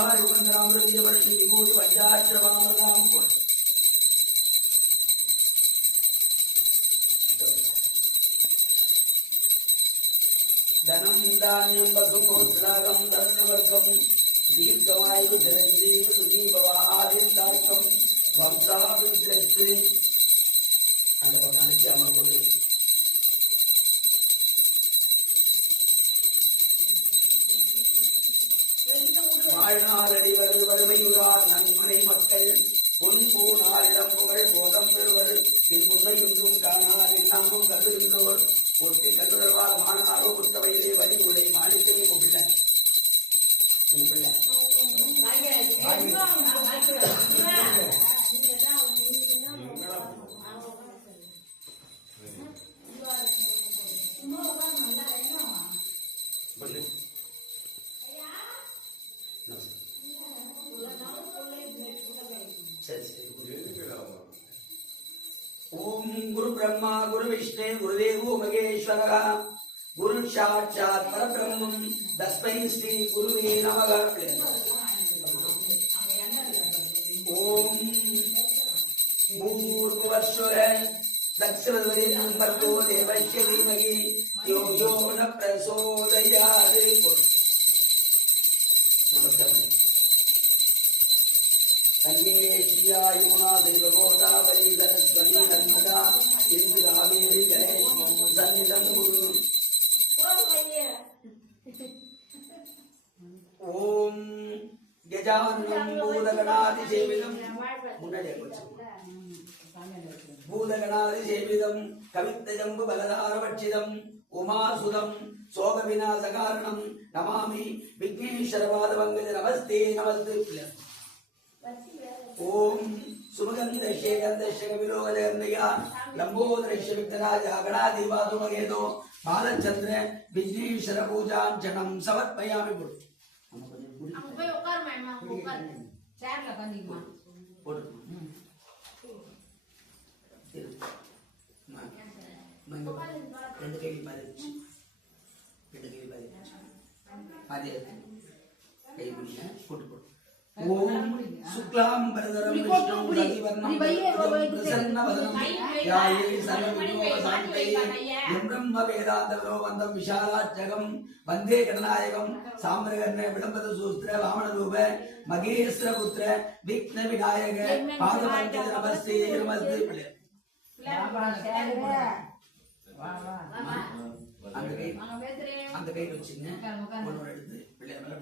திருவாயுமந்திராமிருதியவர்ஷி விபூதி பஞ்சாட்சரவாமிருதாம் போல் தனம் தானியம் பசுகோத்ராகம் தர்ணவர்க்கம் தீர்க்கமாயு சிரஞ்சீவ சுதீபவாதிர்த்தார்க்கம் வம்சாபித்ரஸ்து அந்த பக்கம் அனுப்பி அமர் கொடு வாழ்நாள் அடிவர் வறுமையுறார் நன்மனை மக்கள் பொன்பூனார் இடம்புகள் போதம் பெறுவர் பின் உண்மையொன்றும் காணார் என்னாமும் கருதுகின்றோர் ஒட்டி கல்லுறவால் மாணாரோ புத்தவையிலே வழி உடை மாணிக்கமே பிள்ளை பிள்ளை ஓம் குரு பிரம்மா குரு விஷ்ணு குருதேவோ மகேஸ்வர குரு சாட்சாத் பரபிரம்மம் தஸ்மை ஸ்ரீ குருவே நமக. ஓம் பூர்வஸ்வர தக்ஷவதேனம் பர்கோ தேவஸ்ய தீமஹி யோ யோ ந பிரசோதயாத். நமஸ்காரம். கங்கே ஸ்ரீயா யமுனா தெய்வ கோதாவரி சரஸ்வதி நர்மதா இந்து காவேரி ஜலேஷ்மம் சன்னிதம் குரு. ஓம் கஜானனம் பூதகணாதிசேவிதம் முன்னாடியே பூதகணாதிசேவிதம் கவித்தஜம்பு பலதாரபட்சிதம் உமாசுதம் சோக விநாசகாரணம் நமாமி விக்னேஸ்வரபாதவங்கஜ நமஸ்தே நமஸ்தே. ஓம் சுமகந்தஷ்ய கந்தஷ்ய கவிலோகதர்ணியா லம்போதரஷ்ய விக்னராஜ கணாதிவாதுமகேதோ பாலச்சந்திர விக்னேஸ்வர பூஜாஞ்சனம் சமர்ப்பயாமி. ரெண்டு கை பதிச்சு அதே கை பிடிச்ச போட்டு போட்டு. ஓம் சுக்லாம் பரதரம் விஷ்ணும் ரவிவர்ணம் பிரசன்னவதனம் ध्याये सर्वविघ्नोपशान्तये यं ब्रह्म वेदान्तविनोबन्धं विशालाच्चकं वन्दे गणनायकं साम्राज्ञ विडम्बत सूत्र वामनरूप महेश्वरपुत्र विघ्नविनायक पादपङ्कज नमस्ते नमस्ते. அந்த கை வச்சுங்க. எடுத்து பிள்ளைய மேல